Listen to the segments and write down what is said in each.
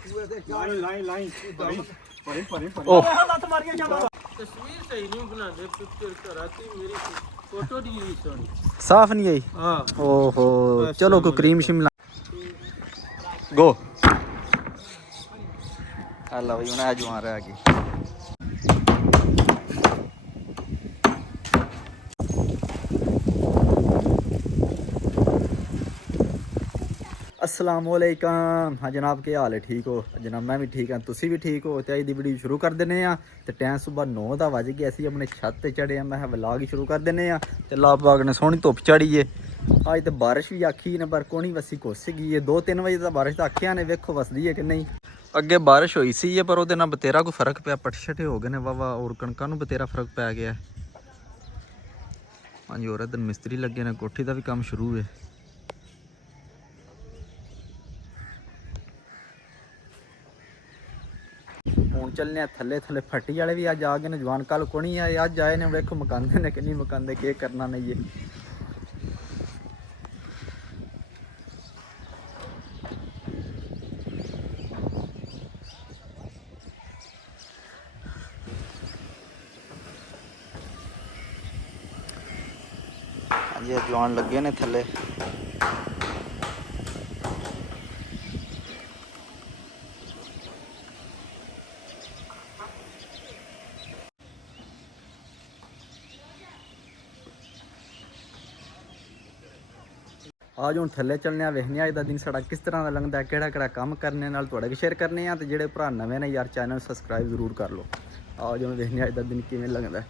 ਉਹ ਤਸਵੀਰ ਸਹੀ ਨਹੀਂ ਬਣਾਉਂਦੇ ਪਿਕਚਰ ਕਰਾਤੀ ਮੇਰੀ ਫੋਟੋ ਦੀ ਨਹੀਂ ਸੋਣੀ ਸਾਫ ਨਹੀਂ ਆਈ ਹਾਂ ਓਹੋ ਚਲੋ ਕੋਈ ਕਰੀਮ ਸ਼ਿਮਲਾ ਗੋ ਅੱਲਾ ਵੀ ਉਹਨਾਂ ਜਵਾਨ ਰਹਿ ਗਈ अस्सलाम वालेकुम हाँ जनाब क्या हाल है ठीक हो जनाब मैं भी ठीक हाँ तुसी भी ठीक हो तो अज की वीडियो शुरू कर देने तो टाइम सुबह 9 का बज गया असी अपने छत ते चढ़े मैं व्लॉग ही शुरू कर देने तो लाभ बाग ने सोहनी धुप चढ़ी है अज तो बारिश भी आखी ने पर कोनी वसी घुस गई है 2-3 बजे तो बारिश तो आखिया ने वेखो वसदी है कि नहीं अगे बारिश हुई सी है पर वो बतेरा कोई फर्क पिया पट्टे छट्टे हो गए ने वाह और कणकां नूं बतेरा फर्क पै गया हाँ जी और इधर मिस्त्री लगे ने कोठी का भी काम शुरू है ਹੁਣ ਚੱਲਨੇ ਆ ਥੱਲੇ ਥੱਲੇ ਫੱਟੀ ਵਾਲੇ ਵੀ ਅੱਜ ਆ ਗਏ ਨੇ ਜਵਾਨ ਕੱਲ ਕੋਣੀ ਆਏ ਅੱਜ ਆਏ ਨੇ ਵੇਖੋ ਮਕਾਂਦੇ ਨੇ ਕਿ ਨਹੀਂ ਮਕਾਂਦੇ ਕੀ ਕਰਨਾ ਨਹੀਂ ਇਹ ਹਾਂਜੀ ਜਵਾਨ ਲੱਗੇ ਨੇ ਥੱਲੇ आज हम थले चलने वेखने अज का दिन साड़ा किस तरह का लंघदा केड़ा काम करने नाल तुहाडे भी शेयर करने तो जेडे भरा नवे ने यार चैनल सबसक्राइब जरूर कर लो आज हम वेखने अज का दिन किवें लंघदा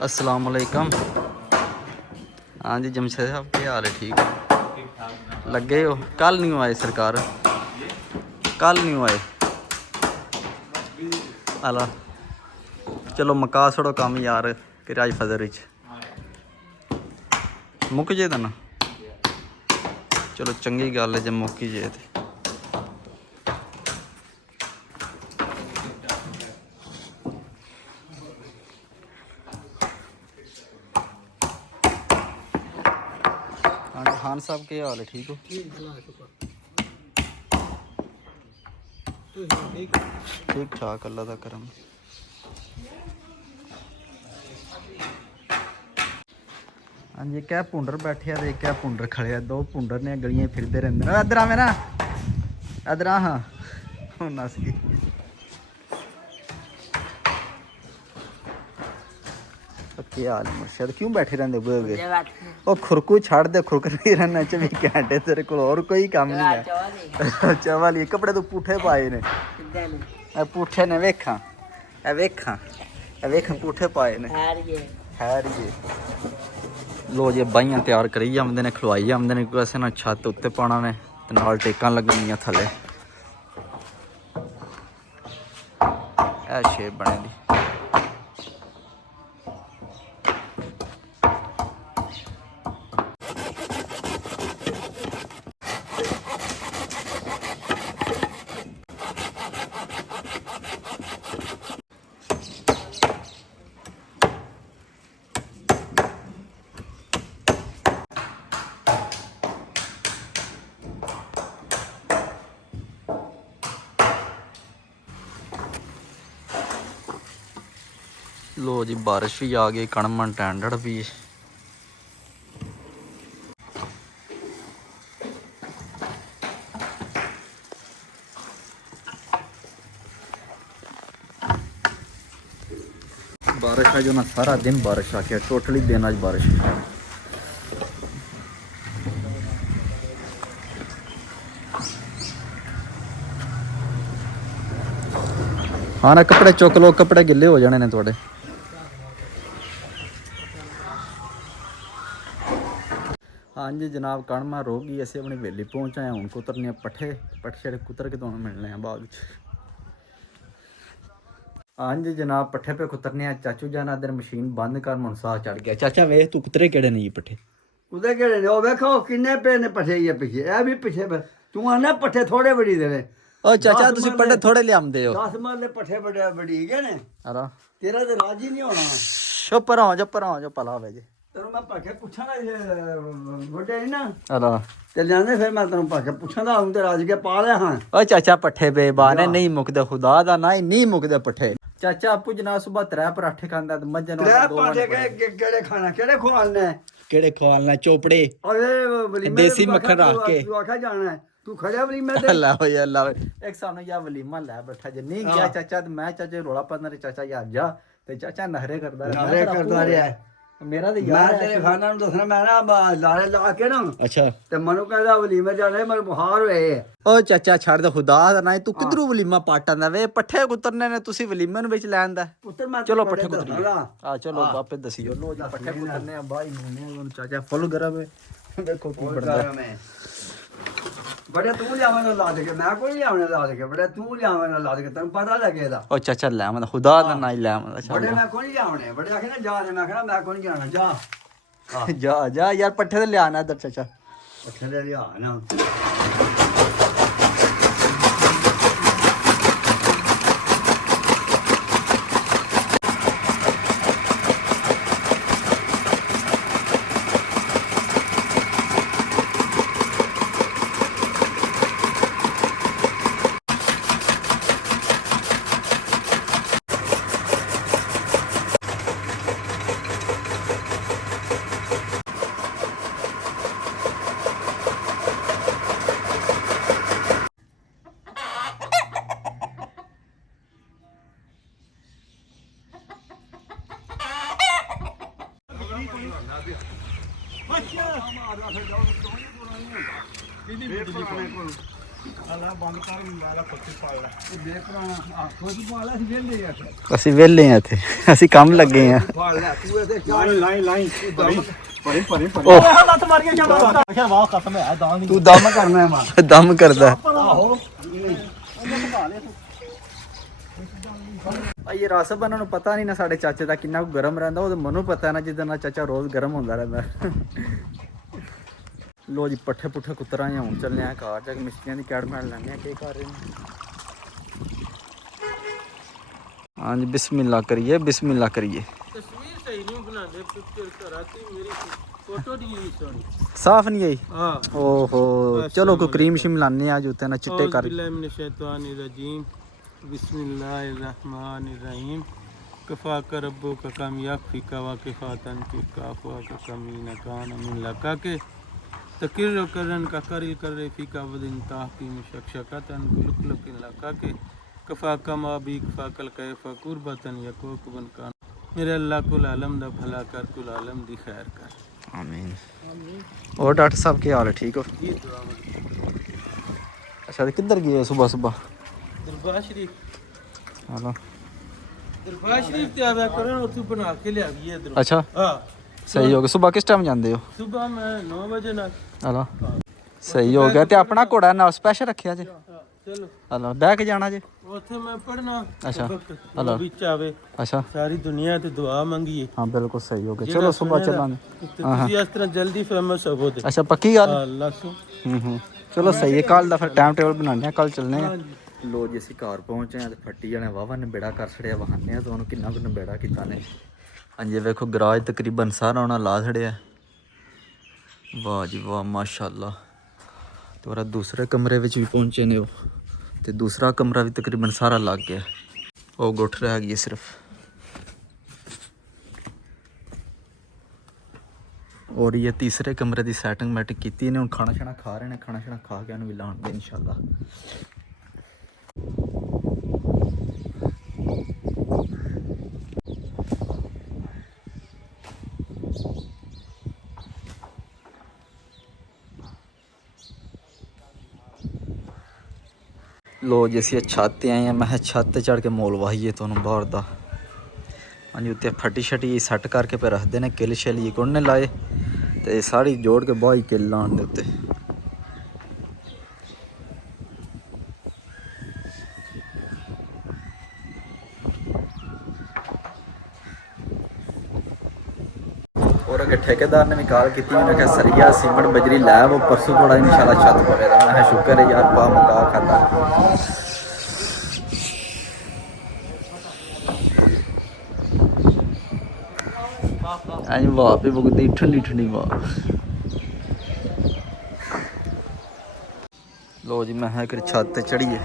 अस्सलाम वालेकुम हाँ जी जमशेद साहब क्या हाल है ठीक लगे हो कल नहीं आए सरकार कल नहीं आए आला चलो मका छोड़ो काम यार कि राज फजर मुक जे ना चलो चंगी गल है जे मुक्की जे खान साहब के हाल है ठीक हो ठीक ठाक अल्लाह का करम हाँ जी क्या भुंडर बैठे तो क्या भुंडर खड़े दो भुंडर ने गलियां फिरते रहते इधर आ मेरा इधर आ हाँ नस गई क्या हाल मुर्शद क्यों बैठे रहते बुए वो खुरकू छाड़ दे खुरक नहीं रहना 24 घंटे तेरे को और कोई काम नहीं है चावल ये कपड़े तो पुठे पाए ने पुठे ने वेखा वेखा वेखा पुठे पाए ने खैर ये लो जी बाइयां तैयार करी जाते हैं खलवाई जाते हैं किसी ने छत उत्ते पाना ने नाल टेकां लगनियां थले ऐ शेप बने दी लो जी बारिश भी आ गई कणमन टैंडड़ भी बारिश है जो ना सारा दिन बारिश आ गया टोटली दिन आज बारिश हाँ ना कपड़े चुक लो कपड़े गिले हो जाने ने थोड़े हाँ जी जनाब कणमा रोगी असी अपनी वेली पहुँच आए हूँ कुतरने पट्ठे पट्ठे कुतर के दोनों मिलने हैं बाग हाँ जी जनाब पट्ठे पे कुतरने चाचू जाना इधर मशीन बंद कर मुन साह चढ़ गया चाचा वेख तू कुतरे केड़े नहीं पट्ठे उधर केड़े ने ओ वेखो किन्ने पे ने पट्ठे ये पीछे ए भी पीछे तू आना पट्ठे थोड़े बड़ी देवे ओ चाचा तुसी पट्ठे थोड़े लियामदे हो 10 मरले पट्ठे बड़े बड़ी गए ने अरे तेरा तो राज ही नहीं होना जो पर आओ जो भला होवे जे ਤੈਨੂੰ ਮੈਂ ਭਾਕੇ ਪੁੱਛਾਂ ਨਾ ਵੱਡੇ ਨੀ ਨਾ ਹਲਾ ਤੇ ਲਿਆਂਦੇ ਫਿਰ ਮੈਂ ਤੈਨੂੰ ਭਾਕੇ ਪੁੱਛਾਂਦਾ ਹੁਣ ਤੇ ਰਾਜ ਕੇ ਪਾ ਲਿਆ ਹਾਂ ਓ ਚਾਚਾ ਪੱਠੇ ਬੇਬਾਨੇ ਨਹੀਂ ਮੁੱਕਦੇ ਖੁਦਾ ਦਾ ਨਾ ਹੀ ਨਹੀਂ ਮੁੱਕਦੇ ਪੱਠੇ ਚਾਚਾ ਆਪੂ ਜਨਾ ਸੁਬਾ 3 ਪਰਾਠੇ ਖਾਂਦਾ ਤੇ ਮੱਝਾਂ ਨੂੰ ਤੇਰੇ ਪਾਦੇ ਕਿਹੜੇ ਖਾਣਾ ਕਿਹੜੇ ਖਵਾਲਨੇ ਕਿਹੜੇ ਖਵਾਲਣਾ ਚੋਪੜੇ ਓਏ ਵਲੀਮੇ ਦੇਸੀ ਮੱਖਣ ਰੱਖ ਕੇ ਤੂੰ ਆਖਿਆ ਜਾਣਾ ਹੈ। ਤੂੰ ਖੜਿਆ ਵਲੀਮੇ ਤੇ ਅੱਲਾ ਹੋ ਯਾ ਅੱਲਾ ਇੱਕ ਸਾਹਮਣੇ ਯਾ ਵਲੀਮਾ ਲੈ ਬੈਠਾ ਜੇ ਨਹੀਂ ਗਿਆ ਚਾਚਾ ਤੇ ਮੈਂ ਚਾਚੇ ਰੋਲਾ ਪਾਉਂਦਾ ਤੇ ਚਾਚਾ ਯਾ ਜਾ ਤੇ ਚਾਚਾ ਨਹਰੇ ਕਰਦਾ ਰਿਹਾ ਨਾਰੇ ਕਰਦਾ ਰਿਹਾ ਮੇਰਾ ਤੇ ਮੈਂ ਯਾਰ ਤੇਰੇ ਖਾਣਾ ਨੂੰ ਦੱਸਣਾ ਮੈਂ ਨਾ ਲਾਰੇ ਲਾ ਕੇ ਨਾ ਅੱਛਾ ਤੇ ਮਨੂੰ ਕਹਿੰਦਾ ਵਲੀਮੇ ਜਾਣਾ ਮੈਨੂੰ ਬੁਖਾਰ ਹੋਏ ਓ ਚਾਚਾ ਛੱਡ ਦੇ ਖੁਦਾ ਦਾ ਨਾ ਤੂੰ ਕਿਧਰੋਂ ਵਲੀਮਾ ਪਾਟਾਂ ਦਾ ਵੇ ਪੱਠੇ ਕੁਤਰਨੇ ਨੇ ਤੁਸੀਂ ਵਲੀਮੇ ਨੂੰ ਵਿੱਚ ਲੈਣ ਦਾ ਪੁੱਤਰ ਮੈਂ ਚਲੋ ਪੱਠੇ ਕੁਤਰ ਆ ਚਲੋ ਵਾਪਸ ਦਸੀਓ ਲੋ ਜੀ ਪੱਠੇ ਕੁਤਰਨੇ ਆ ਬਾਈ ਨੂੰ ਚਾਚਾ ਫੁੱਲ ਗਰਮ ਹੈ ਦੇਖੋ ਕੀ ਬਣਦਾ ਬੜੇ ਤੂੰ ਲਿਆਵਾਂ ਲਾ ਦੇ ਕੇ ਮੈਂ ਕੋਈ ਲਿਆਉਣਾ ਲਾ ਦੇ ਕੇ ਬੜੇ ਤੂੰ ਲਿਆਵਾਂ ਲਾ ਦੇ ਕੇ ਤੈਨੂੰ ਪਤਾ ਲੱਗੇਦਾ ਓ ਚਾਚਾ ਲੈ ਆਵਾਂ ਖੁਦਾ ਦਾ ਨਾ ਹੀ ਲੈ ਆਵਾਂ ਬੜੇ ਮੈਂ ਕੋਈ ਲਿਆਉਣੇ ਬੜੇ ਆਖੇ ਨਾ ਜਾ ਮੈਂ ਆਖਣਾ ਮੈਂ ਕੋਈ ਜਾਣਾ ਜਾ ਜਾ ਜਾ ਯਾਰ ਪੱਠੇ ਤੇ ਲਿਆਣਾ ਇੱਧਰ ਚਾਚਾ ਪੱਠੇ ਦੇ ਲਿਆ ਨਾ ਅਸੀਂ ਵਿਹਲੇ ਆ ਇੱਥੇ ਅਸੀਂ ਕੰਮ ਲੱਗੇ ਆ ਤੂੰ ਦਮ ਕਰਨਾ ਮਾਂ ਦਮ ਕਰਦਾ ਇਹ ਰਸਬ ਇਹਨਾਂ ਨੂੰ ਪਤਾ ਨਹੀਂ ਨਾ ਸਾਡੇ ਚਾਚੇ ਦਾ ਕਿੰਨਾ ਕੁ ਗਰਮ ਰਹਿੰਦਾ ਉਹ ਤੇ ਮੈਨੂੰ ਪਤਾ ਨਾ ਜਿੱਦਾਂ ਨਾਲ ਚਾਚਾ ਰੋਜ਼ ਗਰਮ ਹੁੰਦਾ ਰਹਿੰਦਾ ਲੋ ਜੀ ਪੱਠੇ ਪੁੱਠੇ ਕੁੱਤਰਾਂ ਜਾਂ ਹੁਣ ਚੱਲਨੇ ਆ ਘਰ ਜਾ ਕੇ ਮਿਸਤਰੀਆਂ ਦੀ ਕੈੜ ਮੈੜ ਲੈਣੇ ਆ ਕੀ ਕਰ ਰਹੇ ਨੇ ਹਾਂਜੀ ਬਿਸਮਿਲ੍ਲਾ ਕਰੀਏ ਤਸਵੀਰ ਸਹੀ ਨਹੀਂ ਬਣਾਉਂਦੇ ਪਿਕਚਰ ਕਰਾਤੀ ਮੇਰੀ ਫੋਟੋ ਦੀ ਨਹੀਂ ਸੋਣੀ ਸਾਫ਼ ਨਹੀਂ ਆਈ ਹਾਂ ਓਹੋ ਚਲੋ ਕੋਈ ਕਰੀਮ ਸ਼ਿਮ ਲਾਣੇ ਆ ਜੁੱਤੇ ਨਾਲ ਚਿੱਟੇ ਕਰ ਬਿਸਮਿल्लाह मिन शैतानिर रजीम बिस्मिल्लाहिर रहमानिर रहीम कफा का रब्बो का कम याकफी का वाकिफातन की काफवा का कमीना कान मिन लका के तकिर करन का करिल कर फी का वदिन ताहकी मुशक्शकतन कुलकुल लका के कफा का माबी कफा कल कैफा कुर्बतन यकोक बन कान मेरे अल्लाह कुल आलम दा भला कर कुल आलम दी खैर कर आमीन और डॉक्टर साहब क्या हाल है ठीक हो ये दुआ अच्छा तो किधर गए सुबह सुबह दरबार शरीफ हेलो दरबार शरीफ ते आया करन और तू बना के ले आई है इधर अच्छा हां सही हो गया सुबह किस टाइम जाते हो सुबह मैं 9 बजे ना हेलो सही हो गया ते अपना घोड़ा ना स्पेशल रखिया जे चलो हेलो बह के जाना जे ਉੱਥੇ ਮੈਂ ਪੜਨਾ अच्छा ਹਲਾ ਵਿੱਚ ਆਵੇ अच्छा ਸਾਰੀ ਦੁਨੀਆ ਤੇ ਦੁਆ ਮੰਗੀਏ हाँ बिल्कुल सही हो गया चलो सुबह चलाने ਤੁਸੀਂ ਇਸ ਤਰ੍ਹਾਂ ਜਲਦੀ ਫੇਮਸ ਹੋ ਗਏ अच्छा पक्की गल ਅੱਲਾ ਸੋ चलो सही है कल ਦਾ ਫਿਰ ਟਾਈਮ ਟੇਬਲ ਬਣਾਉਂਦੇ ਆ ਕੱਲ ਚੱਲਨੇ ਆ ਲੋ ਜੀ ਅਸੀਂ ਘਰ ਪਹੁੰਚੇ ਆ ਤੇ ਫੱਟੀ ਵਾਲੇ ਵਾਵਾ ਨਿਬੇੜਾ ਕਰ ਛੜਿਆ ਬਹਾਨੇ ਆ ਤੁਹਾਨੂੰ ਕਿੰਨਾ ਕੁ ਨਿਬੇੜਾ ਕੀਤਾ ਨੇ ਹਾਂਜੀ ਵੇਖੋ ਗਰਾਜ ਤਕਰੀਬਨ ਸਾਰਾ ਉਹਨਾਂ ਲਾ ਛੜਿਆ ਵਾਹ ਜੀ ਵਾਹ ਮਾਸ਼ਾਅੱਲਾ ਤੇ ਉਹ ਦੂਸਰੇ ਕਮਰੇ ਵਿੱਚ ਵੀ ਪਹੁੰਚੇ ਨੇ ਉਹ ਤੇ ਦੂਸਰਾ ਕਮਰਾ ਵੀ ਤਕਰੀਬਨ ਸਾਰਾ ਲੱਗ ਗਿਆ ਉਹ ਗੁੱਠ ਰਹਿ ਗਈ ਸਿਰਫ और ये तीसरे कमरे की सैटिंग मैटिंग की ने हम खाना शाना खा रहे हैं खाना शाना खा के भी लाने इंशाल्लाह लो जी असी छत ते आए हैं मैं छत ते चढ़ के मोल वाहिए तो बाहर दा हाँ जी उत्ते फटी शटी सैट करके पे रखते हैं किल शिल गुड़ने लाए तो साड़ी जोड़ के बाही किल लाने दे उत्ते और अगर ठेकेदार ने भी कॉल की मैंने कहा सरिया सीमेंट बजरी लै वो परसों थोड़ा इंशाल्लाह छत पवेगा मैं शुक्र है यार पा मुका खाता ਐਂ ਵਾਹ ਵੀ ਬੁਗਦੀ ਠੰਡੀ ਠੰਡੀ ਵਾਹ। ਲੋ ਜੀ ਮੈਂ ਇੱਕ ਛੱਤ ਤੇ ਚੜੀਏ।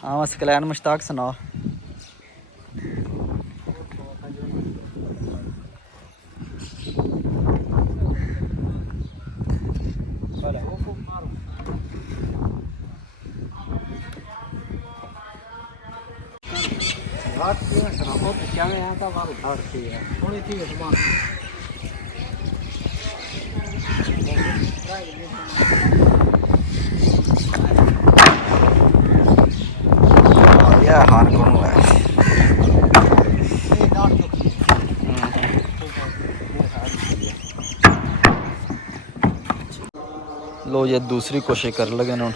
हाँ बस कल्याण मुश्ताक सुनाओ। Yeah, hard going away. लो ये दूसरी कोशिश कर लगे ना।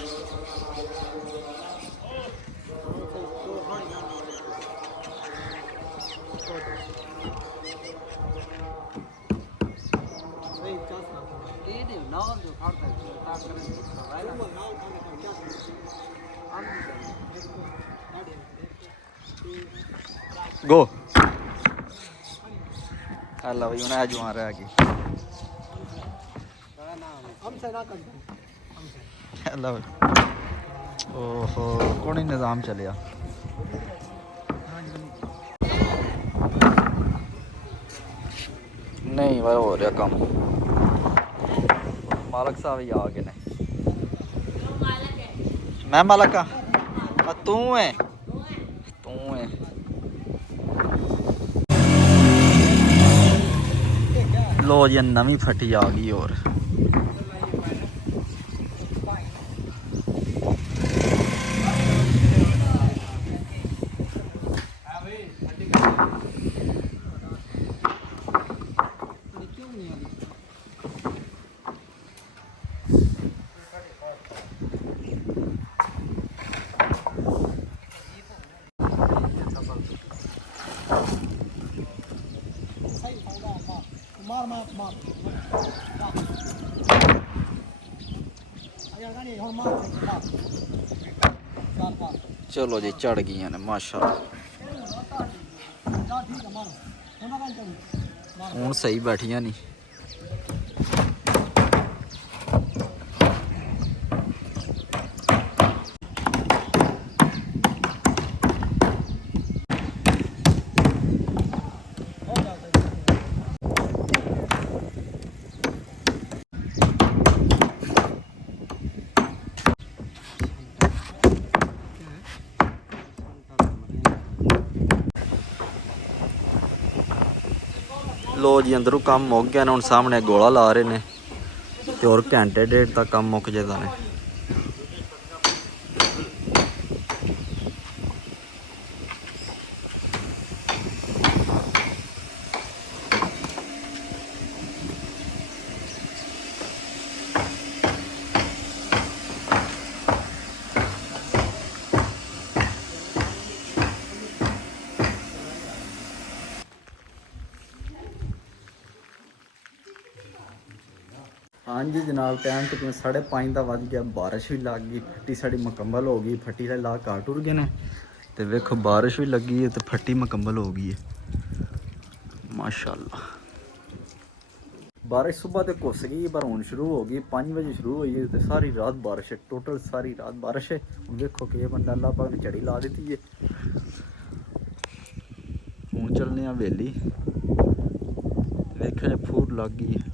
गो अल्लाह भाई उन्हें आज वहाँ रह गई अल्लाह भाई। ओहो कौन ही निज़ाम चलिया। नहीं भाई हो रहा काम। मालक साहब ही आ गए ने। मैं मालक हाँ तू है तू है। लो जी नवी फटी आ गई और चलो जी चढ़ गई ने माशाअल्लाह। हूँ सही बैठिया नहीं। लो जी अंदरों काम मुक गया ना। हुण सामने गोला ला रहे ने ते और घंटे डेढ़ तक काम मुक जाता ने। हाँ जी जनाब टाइम तक 5:30 का वज गया। बारिश भी लग गई फट्टी साड़ी मुकम्मल हो गई। फट्टी से ला घाट उड़ गए ने तो वेखो बारिश भी लगी है तो फट्टी मुकम्मल हो गई है माशाअल्लाह। बारिश सुबह तो घुस गई पर हूँ शुरू हो गई 5 बजे शुरू हुई है तो सारी रात बारिश है। टोटल सारी रात बारिश है। हूँ देखो कि बंदा अल्लाह पाक ने चढ़ी ला दी है। हूँ चलने हवेली देखो फूट लग गई है।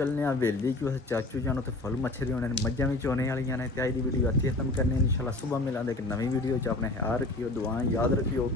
ਚੱਲਨੇ ਆ ਹਵੇਲੀ ਕਿ ਉਸ ਚਾਚੂ ਜਾਨ ਉੱਥੇ ਫੁੱਲ ਮੱਛੀ ਹੋਣੇ ਨੇ, ਮੱਝਾਂ ਵੀ ਚੋਣੇ ਵਾਲੀਆਂ ਨੇ। ਤੇ ਅੱਜ ਦੀ ਵੀਡੀਓ ਇੱਥੇ ਖਤਮ ਕਰਨੀ, ਇਨਸ਼ਾਅੱਲਾ ਸੁਬਹ ਮਿਲਾਂਗੇ ਇੱਕ ਨਵੀਂ ਵੀਡੀਓ 'ਚ। ਆਪਣੇ ਖਿਆਲ ਰੱਖਿਓ, ਦੁਆਵਾਂ ਯਾਦ ਰੱਖਿਓ।